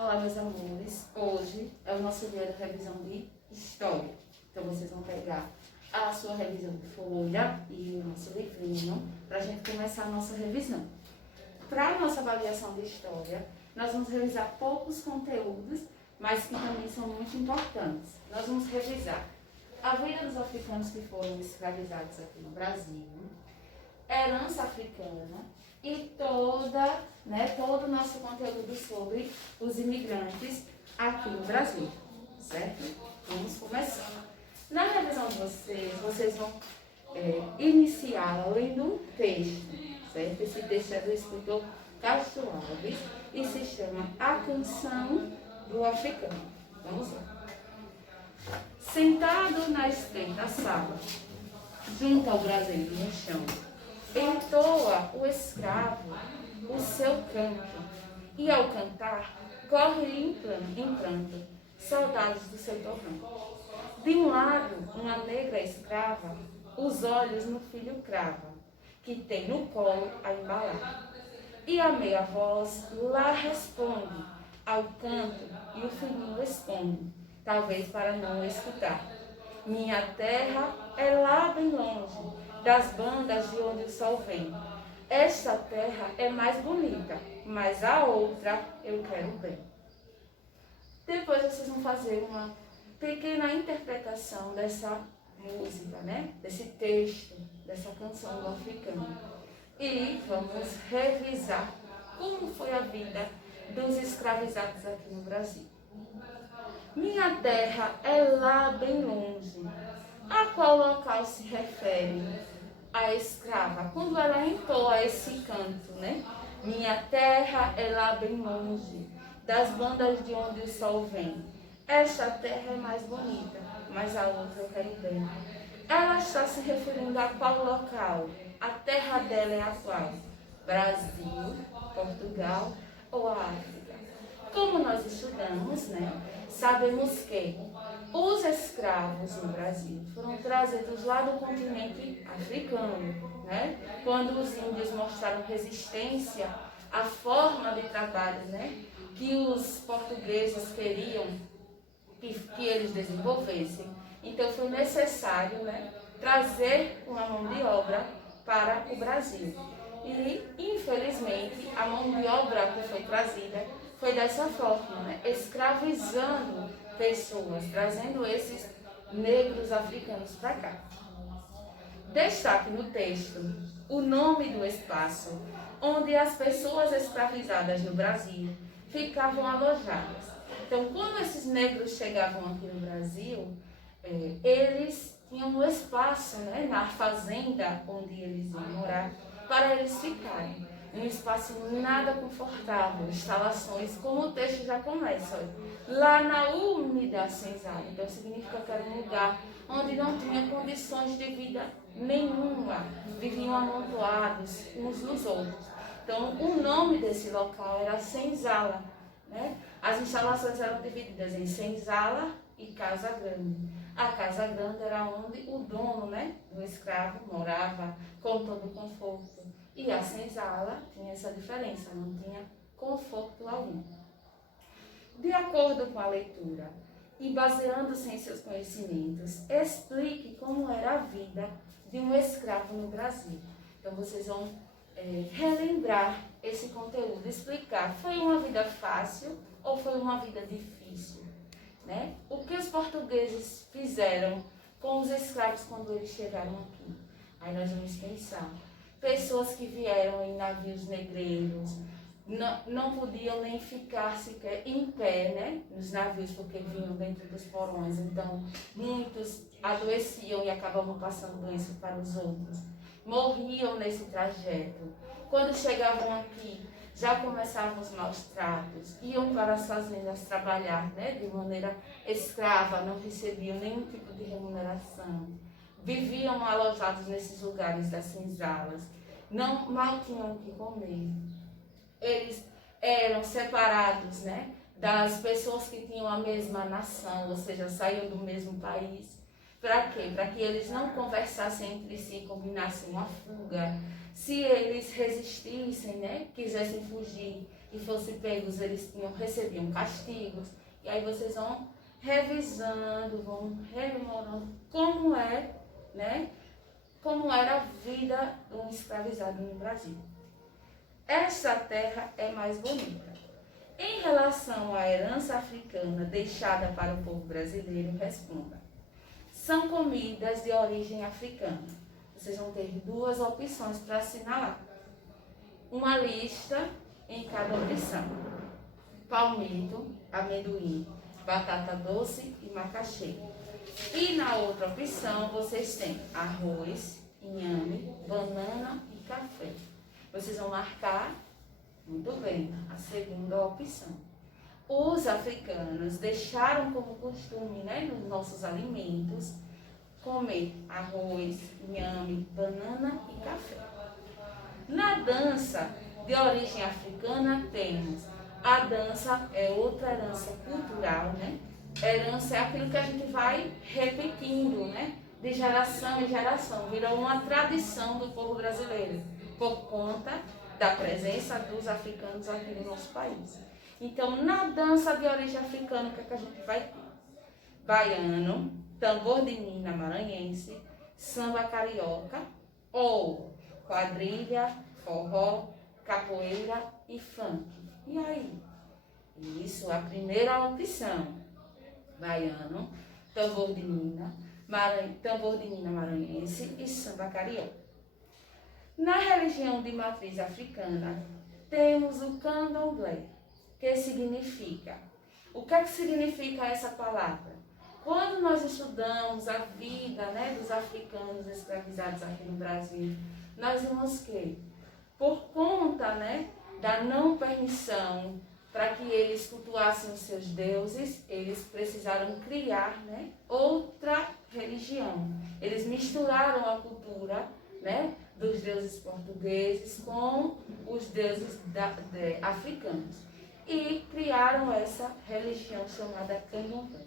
Olá, meus amores. Hoje é o nosso dia de revisão de história. Então, vocês vão pegar a sua revisão de folha e o nosso livrinho para a gente começar a nossa revisão. Para a nossa avaliação de história, nós vamos revisar poucos conteúdos, mas que também são muito importantes. Nós vamos revisar a vida dos africanos que foram escravizados aqui no Brasil, herança africana e todo o nosso conteúdo sobre os imigrantes aqui no Brasil, certo? Vamos começar. Na revisão de vocês vão iniciar lendo um texto, certo? Esse texto é do escritor Castro Alves e se chama A Canção do Africano. Vamos lá. Sentado na estreita sala, junto ao braseiro no chão, entoa o escravo o seu canto, e ao cantar, corre em pranto, saudades do seu torrão. De um lado, uma negra escrava, os olhos no filho crava, que tem no colo a embalar. E a meia voz lá responde ao canto, e o filhinho esconde, talvez para não escutar. Minha terra é lá bem longe, das bandas de onde o sol vem. Esta terra é mais bonita, mas a outra eu quero bem. Depois vocês vão fazer uma pequena interpretação dessa música, desse texto, dessa canção do africano. E vamos revisar como foi a vida dos escravizados aqui no Brasil. Minha terra é lá bem longe. A qual local se refere a escrava? Quando ela entoa esse canto, Minha terra é lá bem longe, das bandas de onde o sol vem. Esta terra é mais bonita, mas a outra eu quero bem. Ela está se referindo a qual local? A terra dela é a qual? Brasil, Portugal ou a África? Como nós estudamos, sabemos que os escravos no Brasil foram trazidos lá do continente africano, quando os índios mostraram resistência à forma de trabalho, que os portugueses queriam que eles desenvolvessem. Então foi necessário, trazer uma mão de obra para o Brasil. E, infelizmente, a mão de obra que foi trazida foi dessa forma, escravizando pessoas, trazendo esses negros africanos para cá. Destaque no texto o nome do espaço onde as pessoas escravizadas no Brasil ficavam alojadas. Então, quando esses negros chegavam aqui no Brasil, eles tinham um espaço, na fazenda onde eles iam morar, para eles ficarem. Um espaço nada confortável, instalações, como o texto já começa, lá na úmida senzala. Então significa que era um lugar onde não tinha condições de vida nenhuma, viviam amontoados uns nos outros. Então o nome desse local era senzala, As instalações eram divididas em senzala e casa grande. A casa grande era onde o dono, do escravo morava com todo o conforto. E a senzala tinha essa diferença, não tinha conforto algum. De acordo com a leitura e baseando-se em seus conhecimentos, explique como era a vida de um escravo no Brasil. Então vocês vão relembrar esse conteúdo, explicar, foi uma vida fácil ou foi uma vida difícil? O que os portugueses fizeram com os escravos quando eles chegaram aqui? Aí nós vamos pensar. Pessoas que vieram em navios negreiros, não podiam nem ficar sequer em pé, nos navios, porque vinham dentro dos porões. Então, muitos adoeciam e acabavam passando doença para os outros. Morriam nesse trajeto. Quando chegavam aqui, já começavam os maus tratos, iam para as fazendas trabalhar, de maneira escrava, não recebiam nenhum tipo de remuneração. Viviam alojados nesses lugares das senzalas, mal tinham o que comer. Eles eram separados, das pessoas que tinham a mesma nação, ou seja, saíam do mesmo país. Para quê? Para que eles não conversassem entre si, combinassem uma fuga. Se eles resistissem, quisessem fugir, e fossem pegos, eles recebiam castigos. E aí vocês vão revisando, vão rememorando como é, né? Como era a vida de um escravizado no Brasil. Essa terra é mais bonita. Em relação à herança africana deixada para o povo brasileiro, responda. São comidas de origem africana. Vocês vão ter duas opções para assinalar. Uma lista em cada opção. Palmito, amendoim, batata doce e macaxeira. E na outra opção vocês têm arroz, inhame, banana e café. Vocês vão marcar, muito bem, a segunda opção. Os africanos deixaram como costume, né, nos nossos alimentos, comer arroz, inhame, banana e café. Na dança de origem africana temos a dança, é outra herança cultural, né? Herança é aquilo que a gente vai repetindo, né? De geração em geração, virou uma tradição do povo brasileiro, por conta da presença dos africanos aqui no nosso país. Então, na dança de origem africana, o que é que a gente vai ter? Baiano, tambor de Nina maranhense, samba carioca, ou quadrilha, forró, capoeira e funk. E aí? Isso, a primeira opção. Baiano, tambor de Nina maranhense e samba carioca. Na religião de matriz africana, temos o candomblé, que significa. O que é que significa essa palavra? Quando nós estudamos a vida, né, dos africanos escravizados aqui no Brasil, nós vimos que, por conta, né, da não permissão para que eles cultuassem os seus deuses, eles precisaram criar, né, outra religião. Eles misturaram a cultura, né, dos deuses portugueses com os deuses africanos e criaram essa religião chamada Candomblé.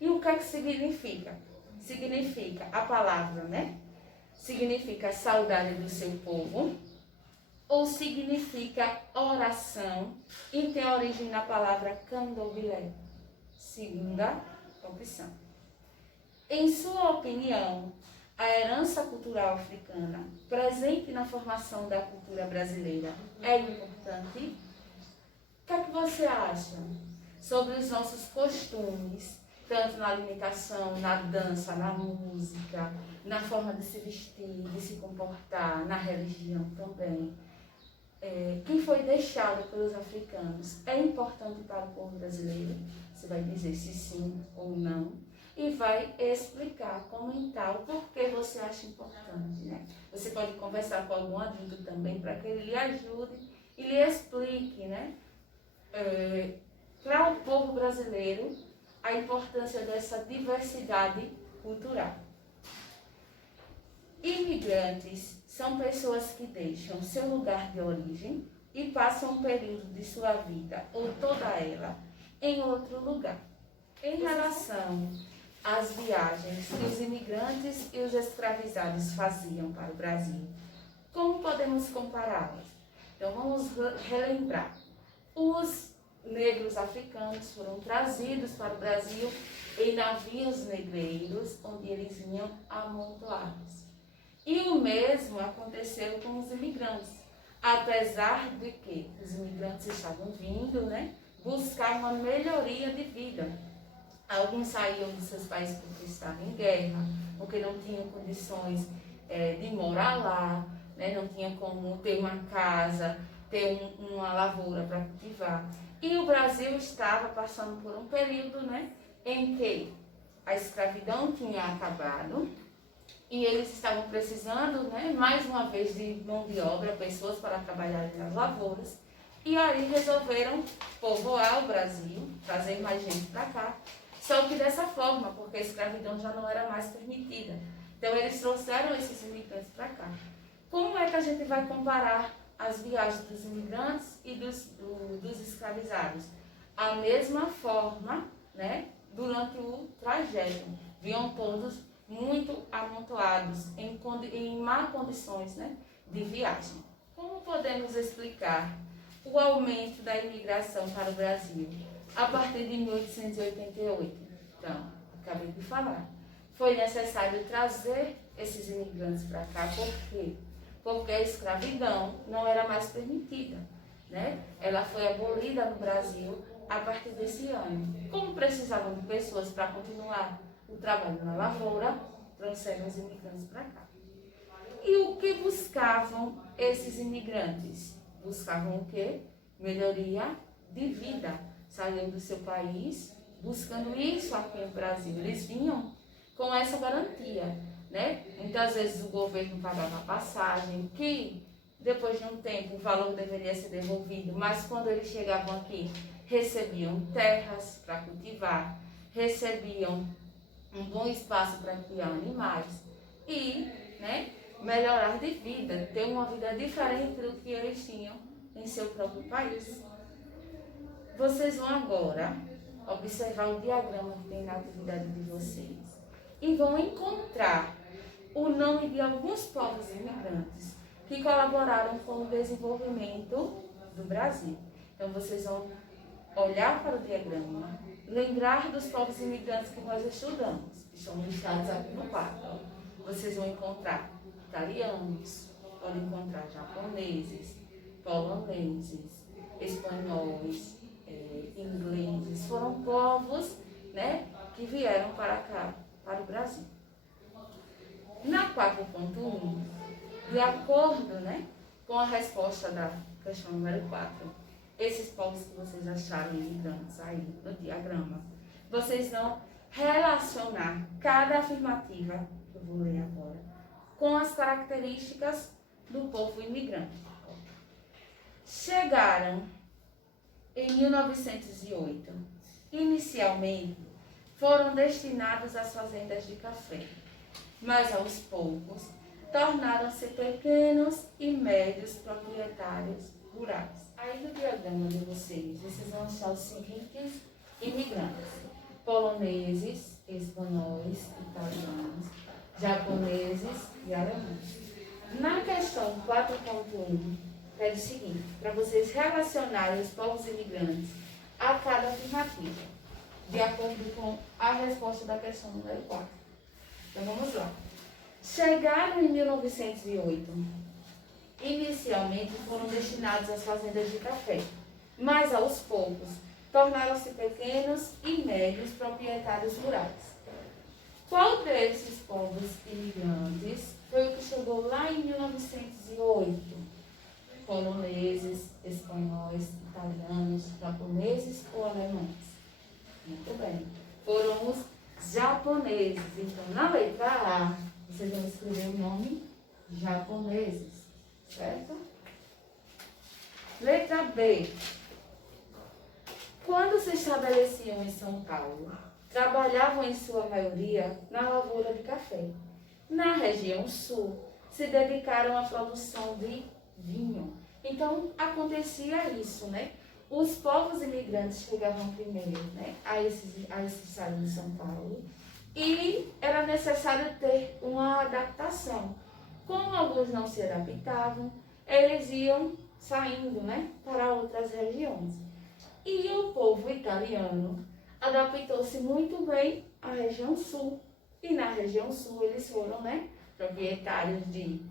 E o que é que significa? Significa a palavra, né? Significa saudade do seu povo, ou significa oração e tem origem na palavra candomblé. Segunda opção. Em sua opinião, a herança cultural africana presente na formação da cultura brasileira é importante? O que é que você acha sobre os nossos costumes, tanto na alimentação, na dança, na música, na forma de se vestir, de se comportar, na religião também? Que foi deixado pelos africanos é importante para o povo brasileiro? Você vai dizer se sim ou não e vai explicar, comentar o porquê você acha importante, né? Você pode conversar com algum adulto também para que ele lhe ajude e lhe explique, né? Para o povo brasileiro a importância dessa diversidade cultural. Imigrantes são pessoas que deixam seu lugar de origem e passam um período de sua vida, ou toda ela, em outro lugar. Em relação às viagens que os imigrantes e os escravizados faziam para o Brasil, como podemos compará-las? Então vamos relembrar. Os negros africanos foram trazidos para o Brasil em navios negreiros, onde eles vinham amontoados. E o mesmo aconteceu com os imigrantes, apesar de que os imigrantes estavam vindo, né, buscar uma melhoria de vida. Alguns saíam dos seus países porque estavam em guerra, porque não tinham condições de morar lá, né, não tinham como ter uma casa, ter uma lavoura para cultivar. E o Brasil estava passando por um período, né, em que a escravidão tinha acabado e eles estavam precisando, né, mais uma vez de mão de obra, pessoas para trabalhar nas lavouras. E aí resolveram povoar o Brasil, trazer mais gente para cá. Só que dessa forma, porque a escravidão já não era mais permitida. Então eles trouxeram esses imigrantes para cá. Como é que a gente vai comparar as viagens dos imigrantes e dos escravizados? A mesma forma, né, durante o trajeto. Vinham todos muito amontoados, em má condições, né, de viagem. Como podemos explicar o aumento da imigração para o Brasil a partir de 1888. Então, acabei de falar. Foi necessário trazer esses imigrantes para cá, por quê? Porque a escravidão não era mais permitida, né? Ela foi abolida no Brasil a partir desse ano. Como precisavam de pessoas para continuar o trabalho na lavoura, trouxeram os imigrantes para cá. E o que buscavam esses imigrantes? Buscavam o quê? Melhoria de vida. Saíam do seu país buscando isso aqui no Brasil. Eles vinham com essa garantia, né? Muitas vezes o governo pagava a passagem, que depois de um tempo o valor deveria ser devolvido, mas quando eles chegavam aqui, recebiam terras para cultivar, recebiam um bom espaço para criar animais e, né, melhorar de vida, ter uma vida diferente do que eles tinham em seu próprio país. Vocês vão agora observar o diagrama que tem na atividade de vocês e vão encontrar o nome de alguns povos imigrantes que colaboraram com o desenvolvimento do Brasil. Então, vocês vão olhar para o diagrama, lembrar dos povos imigrantes que nós estudamos, que estão listados aqui no quadro. Vocês vão encontrar italianos, podem encontrar japoneses, poloneses, espanhóis, ingleses. Foram povos, né, que vieram para cá, para o Brasil. Na 4.1, de acordo, né, com a resposta da questão número 4, esses povos que vocês acharam imigrantes aí no diagrama, vocês vão relacionar cada afirmativa, que eu vou ler agora, com as características do povo imigrante. Chegaram em 1908. Inicialmente, foram destinados às fazendas de café, mas aos poucos tornaram-se pequenos e médios proprietários rurais. Aí no diagrama de vocês vão achar os seguintes imigrantes: poloneses, espanhóis, italianos, japoneses e alemães. Na questão 4.1, é o seguinte, para vocês relacionarem os povos imigrantes a cada afirmativa, de acordo com a resposta da questão número 4. Então vamos lá. Chegaram em 1908. Inicialmente foram destinados às fazendas de café, mas aos poucos tornaram-se pequenos e médios proprietários rurais. Qual desses povos imigrantes foi o que chegou lá em 1908? Poloneses, espanhóis, italianos, japoneses ou alemães? Muito bem. Foram os japoneses. Então, na letra A, vocês vão escrever o nome japoneses, certo? Letra B. Quando se estabeleciam em São Paulo, trabalhavam em sua maioria na lavoura de café. Na região sul, se dedicaram à produção de vinho. Então, acontecia isso, né? Os povos imigrantes chegavam primeiro, né, a esse estado de São Paulo, e era necessário ter uma adaptação. Como alguns não se adaptavam, eles iam saindo, né, para outras regiões. E o povo italiano adaptou-se muito bem à região sul. E na região sul eles foram, né, proprietários de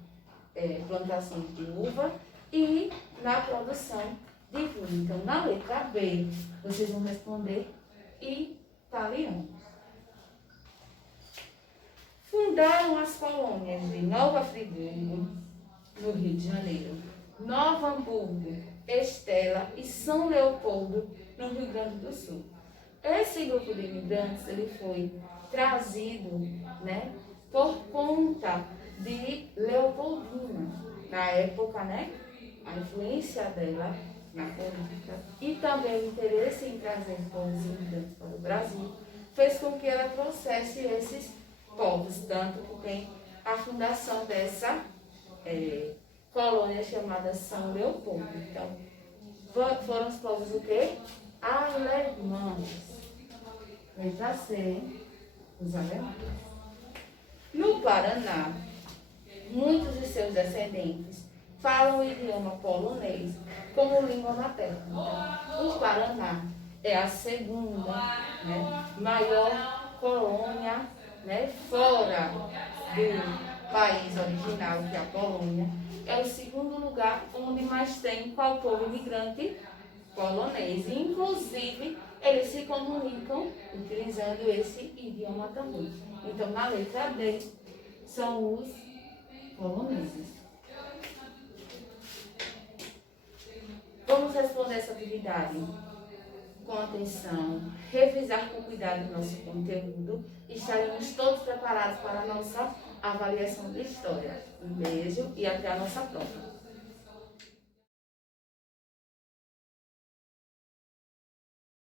plantações de uva e na produção de vinho. Então, na letra B, vocês vão responder italiano. Fundaram as colônias de Nova Friburgo, no Rio de Janeiro, Nova Hamburgo, Estela e São Leopoldo, no Rio Grande do Sul. Esse grupo de imigrantes ele foi trazido, né, por conta de Leopoldina, na época, né, a influência dela na política e também o interesse em trazer povos imigrantes para o Brasil fez com que ela trouxesse esses povos, tanto que tem a fundação dessa colônia chamada São Leopoldo. Então, foram os povos o quê? Alemães. Letra C, os alemães. No Paraná, muitos de seus descendentes falam o idioma polonês como língua materna. Então, o Paraná é a segunda, né, maior colônia, né, fora do país original, que é a Polônia. É o segundo lugar onde mais tem qual povo imigrante polonês. Inclusive, eles se comunicam utilizando esse idioma também. Então, na letra D, são os poloneses. Vamos responder essa atividade com atenção, revisar com cuidado o nosso conteúdo e estaremos todos preparados para a nossa avaliação de história. Um beijo e até a nossa prova.